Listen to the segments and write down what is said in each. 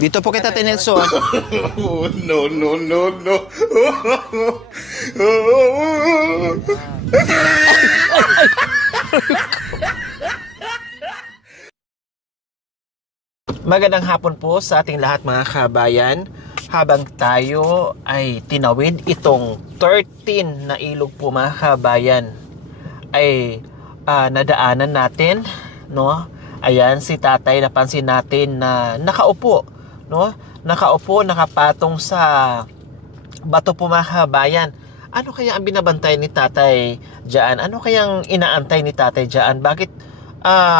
Dito po kay Tatay Nelson. Oh, no, no, no, no. Magandang hapon po sa ating lahat mga kabayan. Habang tayo ay tinawid itong 13 na ilog po mga kabayan, ay nadaanan natin, no? Ayan si Tatay, napansin natin na nakaupo, no? Nakaupo, nakapatong sa bato po mga kabayan. Ano kaya ang binabantay ni Tatay diyan? Ano kayang inaantay ni Tatay diyan? Bakit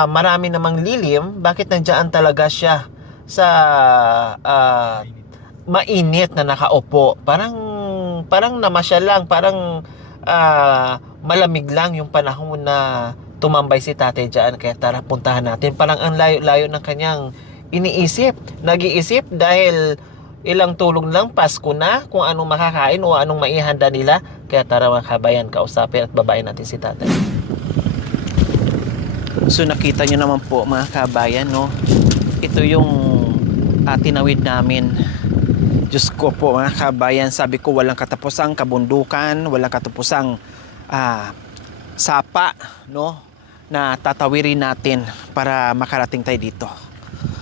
marami namang lilim? Bakit nandiyan talaga siya sa mainit na nakaupo? Parang namasyal lang, parang malamig lang yung panahon na tumambay si Tatay diyan. Kaya tara, puntahan natin. Parang ang layo-layo ng kanyang iniisip, nag-iisip dahil ilang tulog lang, Pasko na, kung anong makakain o anong maihanda nila. Kaya tara mga kabayan, kausapin at babayin natin si Tatay. So nakita nyo naman po mga kabayan, no? Ito yung tinawid namin. Diyos ko po mga kabayan, sabi ko walang katapusang kabundukan, walang katapusang sapa, no? Na tatawirin natin para makarating tayo dito.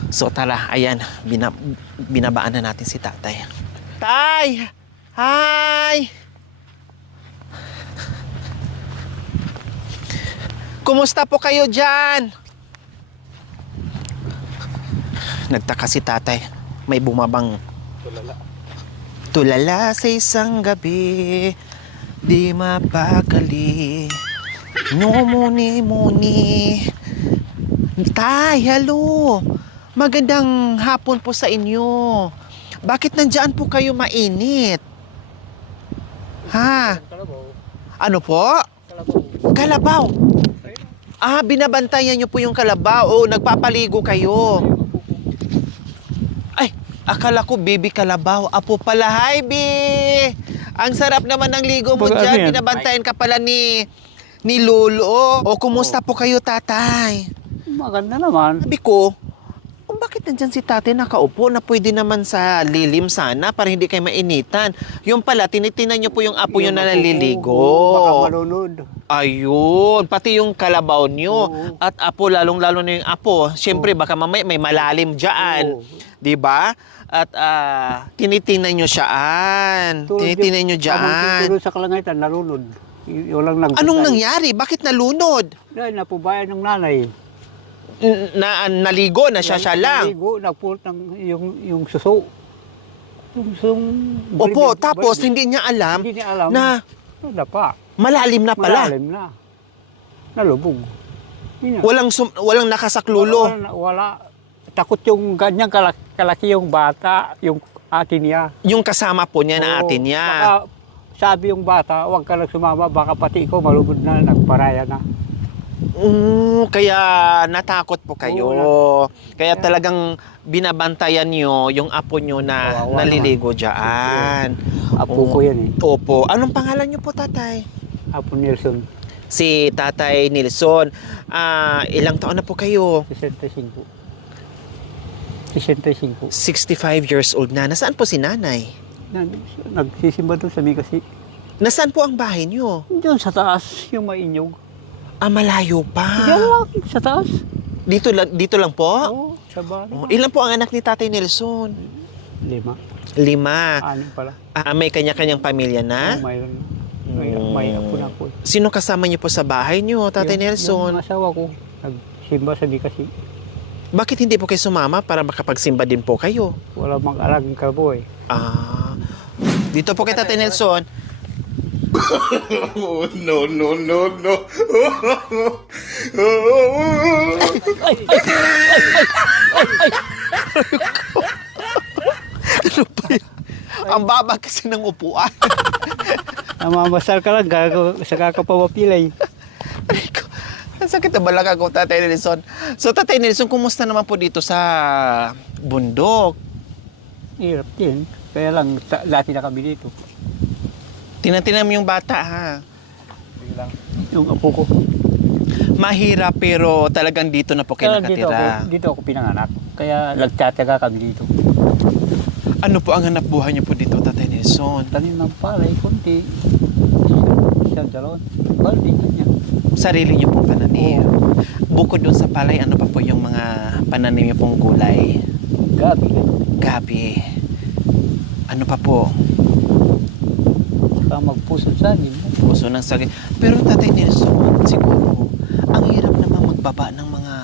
So tara, ayan, binabaan na natin si Tatay. Tay! Hi! Kumusta po kayo dyan? Nagtaka si Tatay. May bumabang tulala sa isang gabi, di mapakali, muni. Tay, hello! Magandang hapon po sa inyo. Bakit nandyan po kayo mainit? Ha? Ano po? Kalabaw. Binabantayan nyo po yung kalabaw. O, nagpapaligo kayo. Ay, akala ko baby kalabaw. Apo pala, hi, Bi! Ang sarap naman ng ligo mo dyan. Binabantayan ka pala ni Lolo. O, kumusta po kayo, Tatay? Maganda naman. Sabi ko, bakit nandyan si Tatay nakaupo na pwede naman sa lilim sana para hindi kayo mainitan? Yung pala, tinitinan nyo po yung apo nyo na naliligo. Baka malunod. Ayun, pati yung kalabaw nyo. At apo, lalong-lalo na yung apo. Siyempre, baka mamaya may malalim dyan. Diba? At tinitingnan nyo siyaan. Tinitingnan nyo dyan. Tulad sa kalangitan, nalunod. Anong nangyari? Bakit nalunod? Dahil napubayan ng nanay. Naligo na siya lang. Naligo, nagpulot ng yung suso. Opo, tapos hindi niya alam na dapa. Malalim na pala. Malalim na. Nalubog. Walang nakasaklulo. Wala. Takot yung ganyang kalaki yung bata, yung atin niya. Yung kasama po niya na atin niya. Baka, sabi yung bata, huwag ka lang sumama, baka pati ikaw malubog na, nagparaya na. Kaya natakot po kayo. Kaya talagang binabantayan nyo yung apo nyo na naliligo dyan. Apo ko yan eh. Opo. Anong pangalan nyo po, Tatay? Apo Nelson. Si Tatay Nelson. Ilang taon na po kayo? 65. 65 years old na. Nasaan po si Nanay? Nagsisimba doon sa Mikasi. Nasaan po ang bahay nyo? Diyan sa taas, yung mainyog. Malayo pa. Diyan lang, sa taas. Dito lang po? Oo, sa bahay. Ilan po ang anak ni Tatay Nelson? 5. 5. 6 pala. May kanya-kanyang pamilya na? May apo na po. Sino kasama niyo po sa bahay niyo, Tatay Nelson? Yung asawa ko, nagsimba sa Mikasi. Bakit hindi po kayo sumama para makapagsimba din po kayo? Wala mang alagang kalbo eh. Dito po kay Tatay Nelson. Oh, no, no, no, no. Ano pa yan? Ang baba kasi ng upuan. Namamasal ka lang, sa kakapawapilay. Ang sakit na balaga ko, Tatay Nelson. So, Tatay Nelson, kumusta naman po dito sa bundok? Hirap din. Kaya lang, dati na kami dito. Tinatinan mo yung bata, ha? Yung apo ko. Mahirap pero talagang dito na po kayo nakatira. Dito ako pinanganak. Kaya nagtataga kami dito. Ano po ang hanap buhay niyo po dito, Tatay Nelson? Tanim ng palay, kunti. Isang dalawang balde, ganyan. Sarili niyo pong pananim. Bukod doon sa palay, ano pa po yung mga pananim niyo pong gulay? Gabi, ganyan. Gabi. Ano pa po? Baka magpusod sa akin. Puso ng sagay. Pero Tatay Nelson, siguro, ang hirap namang magbaba ng mga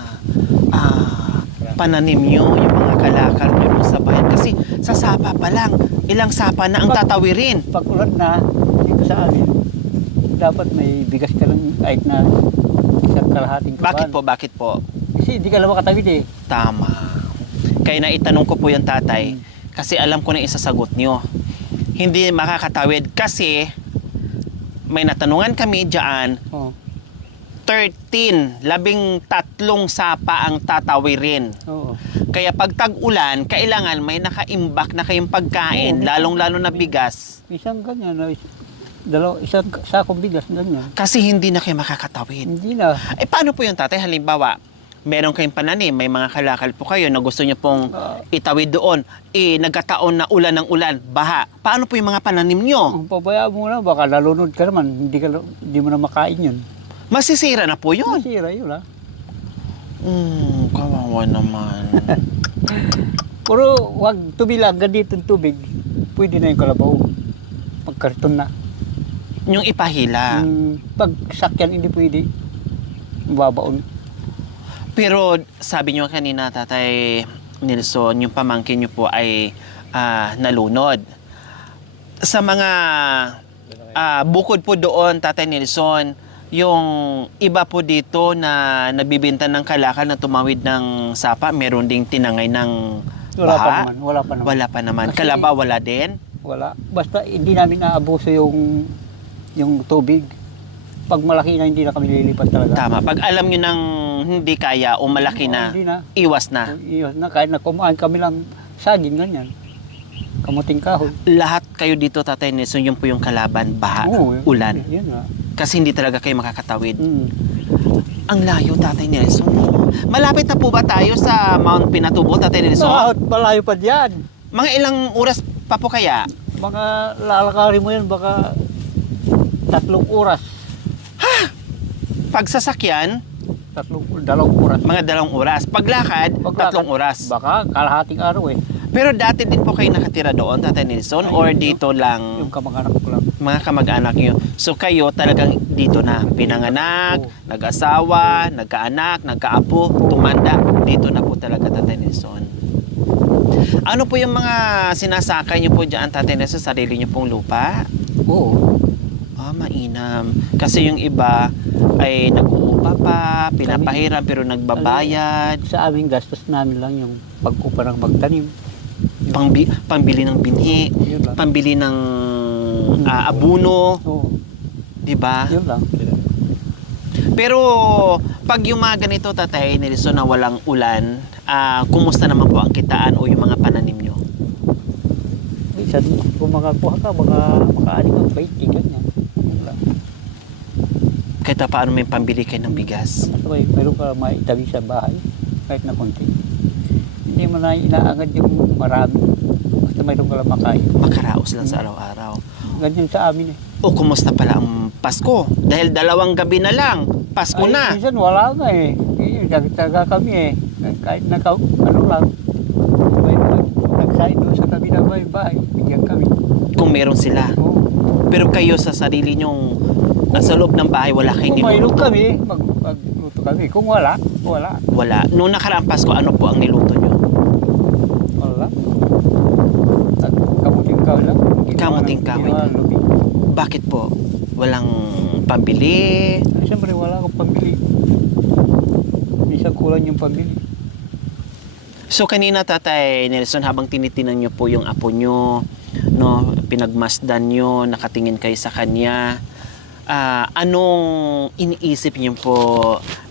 pananim nyo, yung mga kalakal nyo dun sa bayan. Kasi sa sapa pa lang, ilang sapa na ang tatawirin. Pag ulan na, dito sa amin, dapat may bigas ka lang kahit na isang kalahating kaban. Bakit po? Kasi hindi ka lang makatawid eh. Tama. Kaya naitanong ko po yung tatay, kasi alam ko na isasagot nyo. Hindi makakatawid kasi may natanungan kami dyan, Oo. 13 sapa ang tatawirin. Oo. Kaya pag tag-ulan, kailangan may nakaimbak na kayong pagkain, Oo. lalong-lalo na bigas. Isang ganyan, isang sakong bigas, ganyan. Kasi hindi na kayo makakatawid. Hindi na. Eh paano po yung tatay? Halimbawa, meron kayong pananim, may mga kalakal po kayo na gusto nyo pong itawid doon. Eh, nagkataon na ulan ng ulan, baha. Paano po yung mga pananim nyo? Kung pabayaan mo na, baka lalunod ka naman, hindi mo na makain yun. Masisira na po yun. Masira yun ah. Kawawa naman. Pero wag tubilang ganito ang tubig, pwede na yung kalabaw. Pagkarton na. Yung ipahila. Pag sakyan, hindi pwede. Babaon. Pero sabi nyo kanina, Tatay Nelson, yung pamangkin nyo po ay nalunod. Sa mga bukod po doon, Tatay Nelson, yung iba po dito na nabibinta ng kalakal na tumawid ng sapa, meron ding tinangay ng Wala pa baha? naman. Wala pa naman. Wala pa naman. Kasi- Kalaba, wala din? Wala. Basta hindi namin naabuso yung tubig. Pag malaki na, hindi na kami lilipat talaga. Tama. Pag alam nyo nang hindi kaya o malaki na, Hindi na. iwas na. Iyon na. Kahit na kumain kami lang saging, ganyan. Kamuting kahoy. Lahat kayo dito, Tatay Nelson, yun po yung kalaban, baha, Oo, ulan. Yun nga. Kasi hindi talaga kayo makakatawid. Mm. Ang layo, Tatay Nelson. Malapit na po ba tayo sa Mount Pinatubo, Tatay Nelson? Malayo pa diyan. Mga ilang oras pa po kaya? Mga lalakarin mo yan, baka 3 oras. Pag sasakyan, 2 oras. mga 2 oras. Paglakad, 3 oras. Baka kalahating araw eh. Pero dati din po kayo nakatira doon, Tatay Nelson? Or dito lang, Yung kamag-anak ko lang. mga kamag-anak nyo? So kayo talagang dito na, pinanganak, Oo. nag-asawa, nagkaanak, nagkaapo, tumanda. Dito na po talaga, Tatay Nelson. Ano po yung mga sinasakay nyo po dyan, Tatay Nelson, sa sarili nyo pong lupa? Oo. Mainam. Kasi yung iba ay nag-uupa pa, pinapahiram pero nagbabayad. Sa aming gastos namin lang yung pag-upa ng magtanim. Pambili ng binhi, Yun lang. pambili ng abuno, Oo. di ba? Yun lang. Pero pag yung mga ganito, Tatay Nelson, na walang ulan, kumusta naman po ang kitaan o yung mga pananim nyo? Minsan, kung makakuha ka, maka-aning ang 20, ganyan. Yun lang. Kahit pa paano may pambili kayo ng bigas. Sabay, meron ka maitabi sa bahay, kahit na konti. Hindi mo na inaangad yung marami. Basta mayroon ka lang makain. Makaraos lang sa araw-araw. Ganyan sa amin eh. O kumusta pala ang Pasko? Dahil 2 gabi na lang, Pasko na. Minsan wala nga eh. Nagtaga kami eh. Kahit ano lang. May nagsahin doon sa tabi na bahay. Bigyan kami. Kung meron sila. Oo. Pero kayo sa sarili nyong sa loob ng bahay, wala kayong Kung mayroon niluluto? kami, magluto kami. Kung wala, wala. Wala. Noong nakaraang Pasko, ano po ang niluto nyo? Wala. Kamuting kahoy lang. Kamuting kahoy lang. Lubi. Bakit po? Walang pambili? Siyempre wala akong pambili. Minsan kulang yung pambili. So kanina, Tatay Nelson, habang tinitinan nyo po yung apo nyo, no, pinagmasdan nyo, nakatingin kayo sa kanya, anong iniisip nyo po,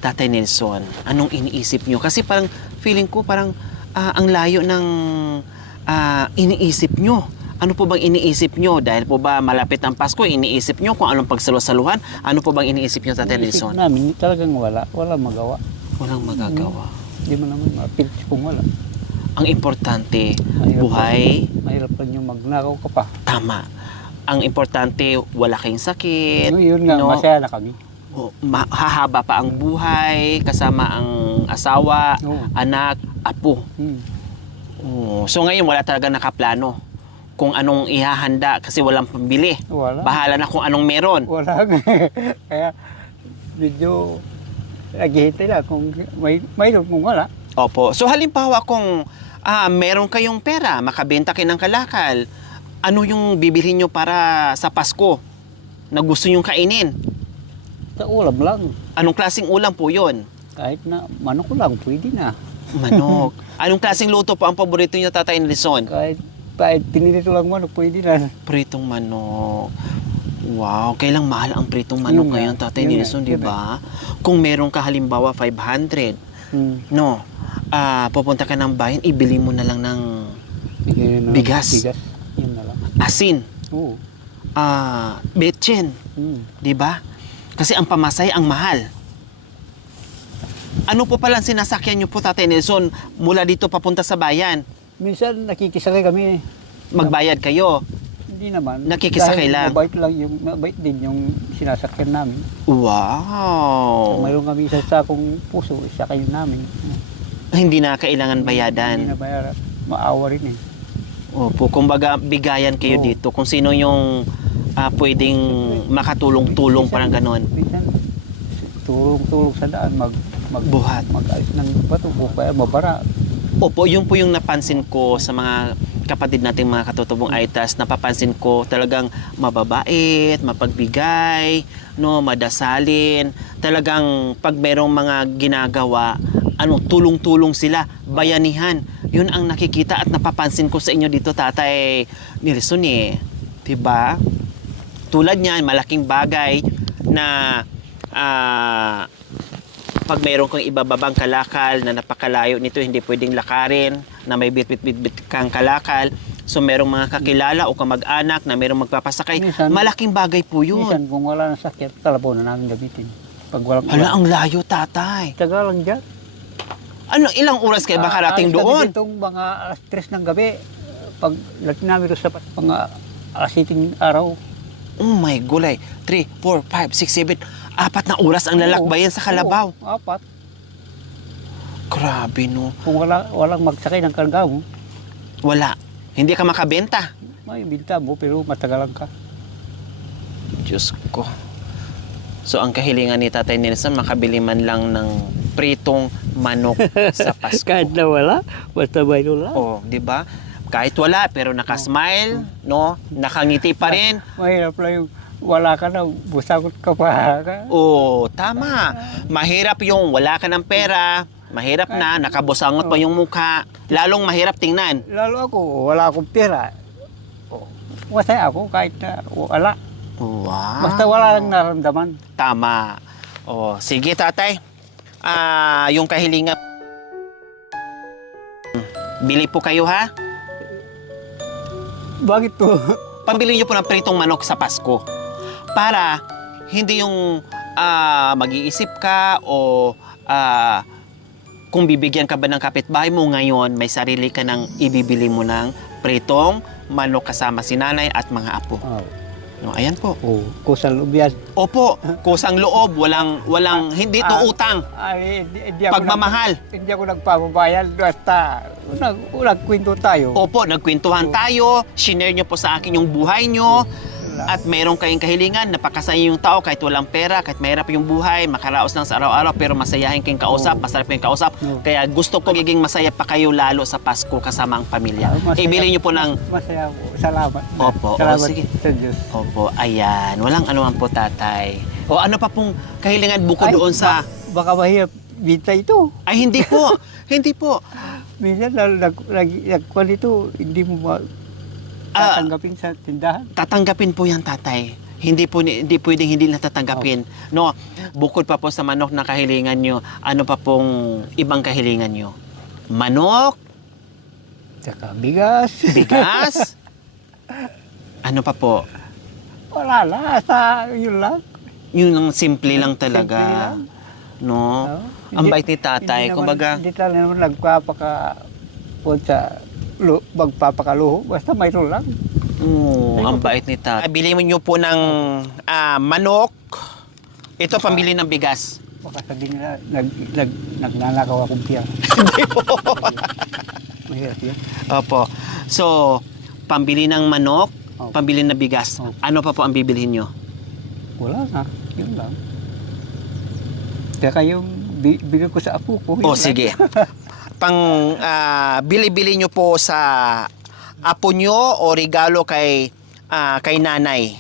Tatay Nelson? Anong iniisip nyo? Kasi parang feeling ko parang ang layo ng iniisip nyo. Ano po bang iniisip nyo? Dahil po ba malapit ang Pasko, iniisip nyo kung anong pagsalusaluhan? Ano po bang iniisip nyo, Tatay Isip Nelson? namin, talagang wala. Wala magawa. Walang magagawa. Hindi mo naman mapilit kung wala. Ang importante, Mahirap buhay, Mahirap pa yung magnakaw ka pa. tama. Ang importante, wala kayong sakit. Yun nga, no? masaya na kami. Hahaba pa ang buhay, kasama ang asawa, Oo. anak, apo. So ngayon, wala talaga nakaplano kung anong ihahanda kasi walang pambili. Wala. Bahala na kung anong meron. Wala. Kaya medyo naghihintay lang kung mayroon kung wala. Opo. So halimbawa kung meron kayong pera, makabenta kayo ng kalakal, ano yung bibilhin nyo para sa Pasko na gusto nyong kainin? Sa ulam lang. Anong klaseng ulam po yon? Kahit na manok lang, pwede na. Manok. Anong klaseng luto po ang paborito nyo, Tatay Nelson? Kahit pinilito lang manok, pwede na. Pritong manok. Wow, kailang mahal ang pritong manok Yun nga, ngayon, Tatay yun nga, Nelson, di yun ba? Kung meron ka halimbawa 500, no, pupunta ka ng bayan, ibili mo na lang ng Bigyan na ng Bigas. Yun na lang. asin, Oo. betchen, di ba? Kasi ang pamasay ang mahal. Ano po palang sinasakyan nyo po, Tatay Nelson, mula dito papunta sa bayan? Minsan nakikisakay kami. Magbayad kayo. Hindi naman. Nakikisakay lang. Mabait din yung sinasakyan namin. Wow! Mayroon kami isa sa akong puso, isakay namin. Hindi na kailangan Hindi bayadan. na bayaran. Maawa rin eh. Opo, kumbaga bigayan kayo Oo. dito kung sino yung pwedeng makatulong-tulong, parang ganon. Minsan, tulong-tulong sa daan, Buhat. mag-alis ng bato, kaya mabara. Opo, yun po yung napansin ko sa mga kapatid nating mga katutubong Aitas. Napapansin ko talagang mababait, mapagbigay, no, madasalin. Talagang pag merong mga ginagawa, tulong-tulong sila, bayanihan. Yun ang nakikita at napapansin ko sa inyo dito, Tatay Nelson eh. 'Di ba? Tulad niyan, malaking bagay na pag mayroon kang ibababang kalakal na napakalayo nito, hindi pwedeng lakarin, na may bit-bit kang kalakal. So merong mga kakilala o kamag-anak na merong magpapasakay. Malaking bagay po yun. Minsan, kung wala ng sakit, kalabaw na namin gamitin. Pag walang Hala, ang layo, Tatay. taga lang dyan. Ilang oras kayo makarating Alis kami doon? ditong mga alas 3 ng gabi. Pag lating namin doon sa mga alas 7 araw. Oh my gulay. 3, 4, 5, 6, 7. 4 na oras ang lalakbayan sa Kalabaw. Oo, 4. Grabe, no. Kung walang magsakay ng kargamo, Wala. Hindi ka makabenta. may binta mo pero matagalan ka. Diyos ko. So, ang kahilingan ni Tatay Nelson, makabili man lang ng pritong manok sa Pasko. Kahit na wala, basta mayroon lang. Oh, di ba? Kahit wala, pero nakasmile, no? Nakangiti pa rin. Mahirap lang yung wala ka na, busagot ka pa. Oh, tama. Mahirap yung wala ka ng pera, mahirap na, nakabusangot pa yung mukha. Lalong mahirap tingnan. Lalo ako, wala akong pera. Masaya ako kahit na wala. Wow. Basta wala lang naramdaman. Tama. Oh, sige, Tatay. Yung kahilingan. Bili po kayo, ha? Bakit po? Pambili niyo po ng pritong manok sa Pasko. Para hindi yung mag-iisip ka o kung bibigyan ka ba ng kapitbahay mo ngayon, may sarili ka nang ibibili mo ng pritong manok kasama si nanay at mga apo. No, ayan po. Kusang loob yan. Opo, kusang loob, walang hindi to utang. Ay, hindi ako Pagmamahal. hindi ako nagpapabayan. Basta nagkwento tayo. Opo, nagkwentuhan tayo, shinare nyo po sa akin yung buhay nyo, at mayroong kayong kahilingan, napakasaya yung tao kahit walang pera, kahit mahirap yung buhay, makaraos lang sa araw-araw, pero masayahin kayong kausap, masarap kayong kausap. Kaya gusto ko giging masaya pa kayo lalo sa Pasko kasama ang pamilya. Ibili nyo po ng... Masaya po. Salamat. Opo, Salamat sige. sa Diyos. Opo, ayan. Walang anuman po, Tatay. O ano pa pong kahilingan bukod doon sa... Baka mahirap binta ito. Ay, hindi po. Hindi po. Minsan, nagkuhan ito, hindi mo tatanggapin sa tindahan. Tatanggapin po yan, Tatay. Hindi pwedeng hindi natatanggapin. No, bukod pa po sa manok na kahilingan nyo, ano pa pong ibang kahilingan nyo? Manok, Tsaka bigas. bigas, ano pa po? Wala lang. Sa yun lang. Yun ang simple lang talaga. Simple lang. No? No? Ang bait ni Tatay. Hindi Kumbaga, naman, hindi talaga naman nagpapaka po sa magpapakaluho. Basta mayroon lang. Ang bait ni tatay. Bili mo nyo po ng manok. Ito, pambili ng bigas. Baka sabihin nila, nagnanakaw akong piya. Mahirap yan. Opo. So, pambili ng manok, Opo. pambili ng bigas. Opo. Ano pa po ang bibilhin nyo? Wala na. Yun lang. Kaya yung bigyan ko sa apo ko. yun O, lang. sige. Bili-bili nyo po sa apo nyo o regalo kay nanay.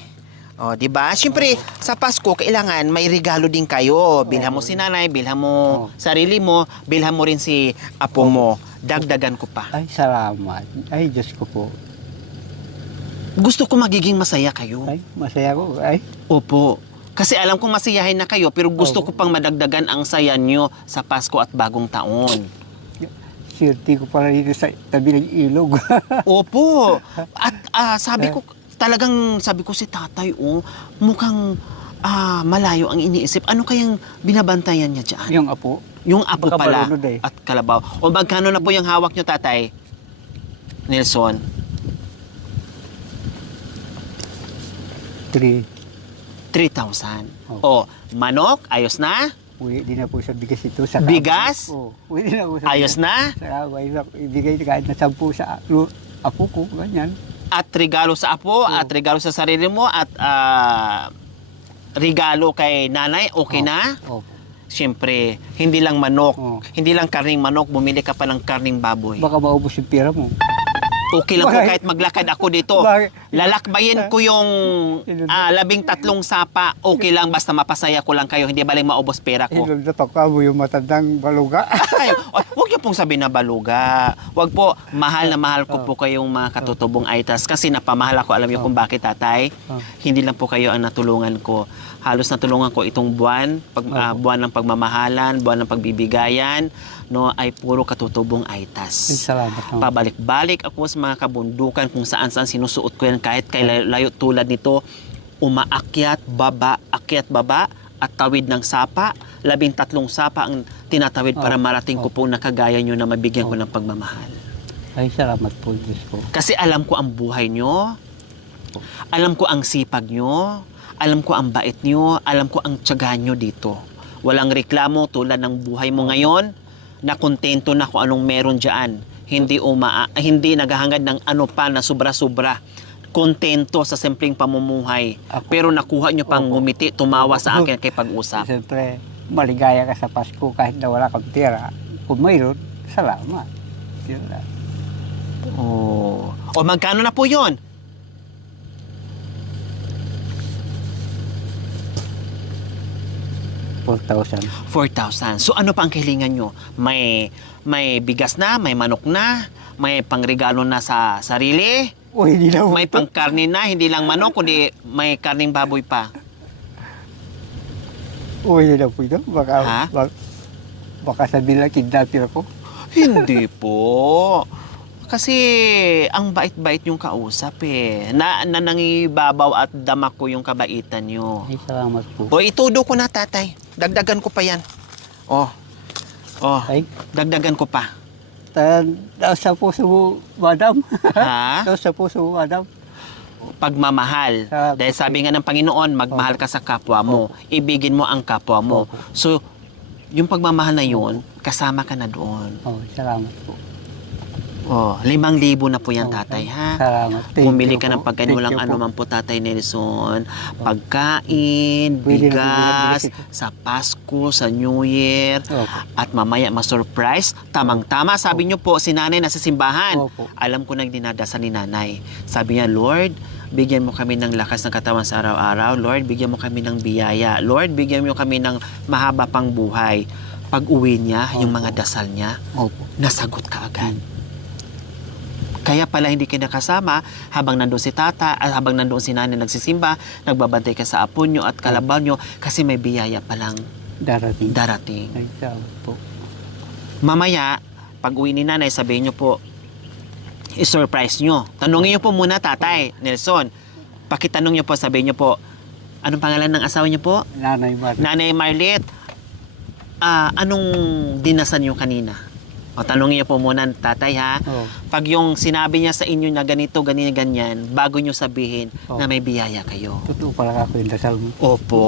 O, di ba? Siyempre, sa Pasko, kailangan may regalo din kayo. Bilhan mo si nanay, bilhan mo sarili mo, bilhan mo rin si apo mo. Dagdagan ko pa. Ay, salamat. Ay, Diyos ko po. Gusto ko magiging masaya kayo. Ay, masaya ko. Ay, Opo. Kasi alam kong masiyahin na kayo, pero gusto Opo. ko pang madagdagan ang saya nyo sa Pasko at Bagong Taon. sirti ko pala dito sa tabi ng ilog. Opo. At sabi ko si tatay, mukhang malayo ang iniisip. Ano kayang binabantayan niya dyan? Yung apo. Yung apo Baka pala balunod eh. at kalabaw. O magkano na po yung hawak nyo, tatay? Nelson? 3,000. O, manok, ayos na? Uwi din na po sa bigas ito. Sa Bigas? Oo. Uwi din ako sa Ayos bigas. na? Sa ibigay kahit na 10 sa apo ko. Ganyan. At regalo sa apo, at regalo sa sarili mo, at regalo kay nanay, okay na? Opo. Siyempre, hindi lang manok, Oo. hindi lang karning manok, bumili ka pa ng karning baboy. Baka maubos yung pera mo. Okay lang po Bakit? kahit maglakad ako dito. Bakit? Lalakbayin ko yung 13 sapa, okay lang basta mapasaya ko lang kayo, hindi baling maubos pera ko. Hinuldatok ka mo yung matandang baluga. Ay, huwag niyo pong sabihin na baluga. Huwag po, mahal na mahal ko po kayong mga katutubong aitas kasi napamahal ako, alam niyo kung bakit, tatay. Hindi lang po kayo ang natulungan ko. Halos natulungan ko itong buwan, buwan ng pagmamahalan, buwan ng pagbibigayan, no, ay puro katutubong aitas. Salamat. Pabalik-balik ako sa mga kabundukan kung saan-saan sinusuot ko yan kahit kay layo tulad nito, umaakyat, baba, akyat, baba, at tawid ng sapa. 13 sapa ang tinatawid para marating ko po na kagaya nyo na mabigyan ko ng pagmamahal. Ay, salamat po, Diyos ko. Kasi alam ko ang buhay nyo, alam ko ang sipag nyo, alam ko ang bait nyo, alam ko ang tiyaga nyo dito. Walang reklamo tulad ng buhay mo ngayon, na kontento na kung anong meron dyan. Hindi naghahangad ng ano pa na sobra-sobra. Kontento sa simpleng pamumuhay. Pero nakuha nyo pang ngumiti, tumawa sa akin kay pag-usap. Siyempre, maligaya ka sa Pasko kahit na wala kang pera. Kung mayroon, salamat. Yun lang. O magkano na po yun? 4,000. 4,000. So ano pa ang kahilingan nyo? May bigas na, may manok na, may pangregalo na sa sarili, Uy, hindi na may pangkarne na, hindi lang manok, kundi may karning baboy pa. Uy, hindi na po ito. Ha? Baka sabihin lang, kidnapper ako. Hindi po. Kasi ang bait-bait yung kausap na nangibabaw at damak ko yung kabaitan nyo. Ay, salamat po. O itudo ko na, tatay. Dagdagan ko pa yan. Ay, Dagdagan ko pa. daw sa puso mo, madam. Ha? Daw sa puso mo, madam. Pagmamahal. Dahil sabi nga ng Panginoon, magmahal ka sa kapwa mo. Ibigin mo ang kapwa mo. So, yung pagmamahal na yun, kasama ka na doon. Salamat po. 5,000 na po yan, tatay, ha? Salamat. Bumili ka ng pagkain, walang ano man po, Tatay Nelson. Pagkain, Pwede na bigas, bumili. sa Pasko, sa New Year, at mamaya ma-surprise. Tamang-tama, sabi niyo po, si nanay nasa simbahan. Opo. Alam ko nang dinadasal ni nanay. Sabi niya, Lord, bigyan mo kami ng lakas ng katawan sa araw-araw. Lord, bigyan mo kami ng biyaya. Lord, bigyan mo kami ng mahaba pang buhay. Pag uwi niya, yung mga dasal niya, nasagot ka agad. Kaya pala hindi ka nakasama habang nandoon si tata at habang nandoon si nanay nagsisimba, nagbabantay ka sa apo nyo at kalabaw nyo kasi may biyaya palang darating. Ay, salamat po. Mamaya, pag uwi ni nanay, sabihin nyo po, i-surprise nyo. Tanungin nyo po muna, Tatay Nelson. Pakitanong nyo po, sabihin nyo po, anong pangalan ng asawa nyo po? Nanay Mar. Nanay Marlet, anong dinasan nyo kanina? O tanongin niyo po muna, tatay ha. Oo. Pag yung sinabi niya sa inyo na ganito, ganyan, bago niyo sabihin na may biyaya kayo. Totoo pala ako yung dasal mo. Opo.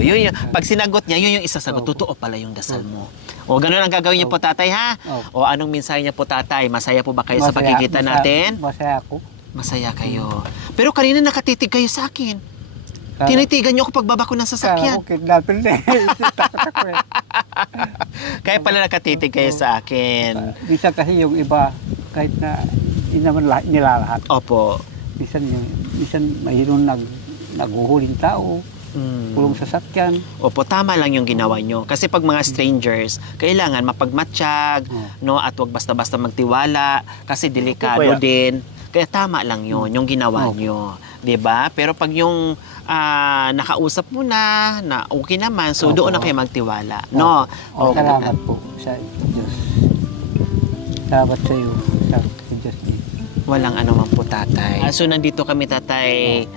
Yun. Pag sinagot niya, yun yung isasagot. Totoo pala yung dasal mo. O ganun ang gagawin niyo po, tatay ha. O anong mensahe niya po, tatay? Masaya po ba kayo sa pagkikita natin? Masaya ako. Masaya kayo. Pero kanina nakatitig kayo sa akin. Tinitigan niyo ako pagbaba ko ng sasakyan. Okay, dapil na. Takot ako eh. Kaya pala nakatitig kayo sa akin. Minsan kasi yung iba, kahit na hindi naman nilalahat. Opo. Minsan mayroon naguhuling tao, kulong sasakyan. Opo, tama lang yung ginawa nyo. Kasi pag mga strangers, kailangan mapagmatsyag, no? At wag basta-basta magtiwala kasi delikado din. Kaya tama lang yun, yung ginawa nyo. 'Di ba? Pero pag yung nakausap mo na okay naman, so doon na kayo magtiwala. No? Okay. Salamat po sa Diyos. Salamat sa iyo, sa Diyos. Walang anuman po, tatay. So nandito kami, tatay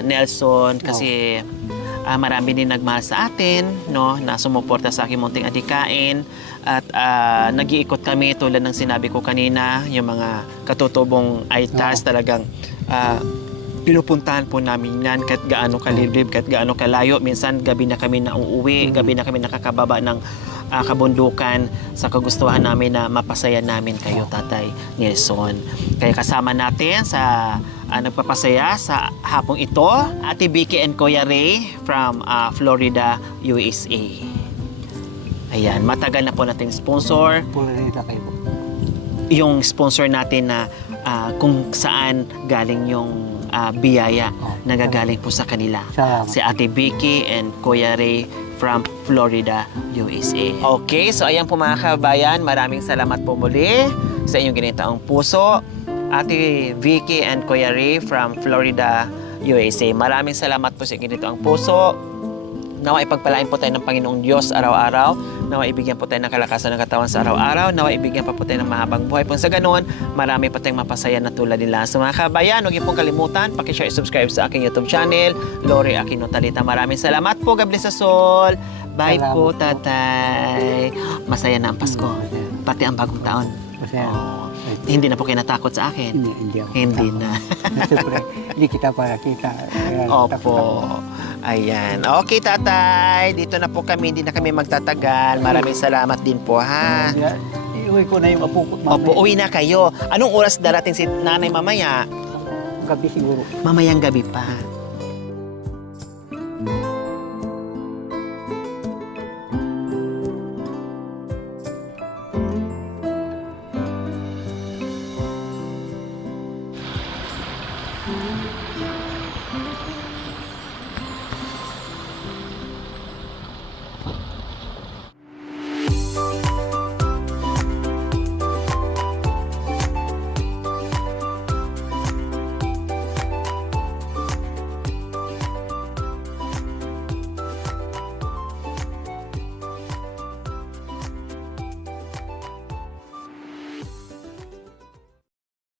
Nelson, kasi marami din nagmahal sa atin, no, na sumuporta sa aking munting adikain. At nag-iikot kami tulad ng sinabi ko kanina, yung mga katutubong ITAS talagang pinupuntahan po namin yan kahit gaano kalibib, kahit gaano kalayo. Minsan gabi na kami nauuwi, gabi na kami nakakababa ng kabundukan sa kagustuhan namin na mapasaya namin kayo, Tatay Nelson. Kaya kasama natin sa nagpapasaya sa hapong ito, Ate Vicky and Kuya Ray from Florida, USA. Ayan, matagal na po nating sponsor. Pulita kayo po. Yung sponsor natin na kung saan galing yung biyaya nagagaling po sa kanila. Salamat. Si Ate Vicky and Kuya Ray from Florida, USA. Okay, so ayan po mga kabayan, maraming salamat po muli sa inyong ginitaong puso. Ate Vicky and Kuya Ray from Florida, USA. Maraming salamat po sa inyong ginitaong puso. Nawa ipagpalain po tayo ng Panginoong Diyos araw-araw. Nawa ibigyan po tayo ng kalakasan ng katawan sa araw-araw. Nawa ibigyan pa po tayo ng mahabang buhay. Kung sa ganoon, marami pa tayong mapasaya na tulad nila. So mga kabayan, huwag niyo pong kalimutan, pakishare, subscribe sa aking YouTube channel, Lori Aquino Talita. Maraming salamat po. God bless us all. Bye Salamat po, po. tatay. Masaya na ang Pasko. Pati ang bagong taon. Masaya. Hindi na po kayo natakot sa akin. Hindi ako. Hindi na. Siyempre, hindi kita para kita. Opo. Ayan. Okay, tatay. Dito na po kami. Hindi na kami magtatagal. Maraming salamat din po, ha? Iuwi ko na yung apo ko. Opo, uwi na kayo. Anong oras darating si nanay mamaya? Gabi siguro. Mamayang gabi pa.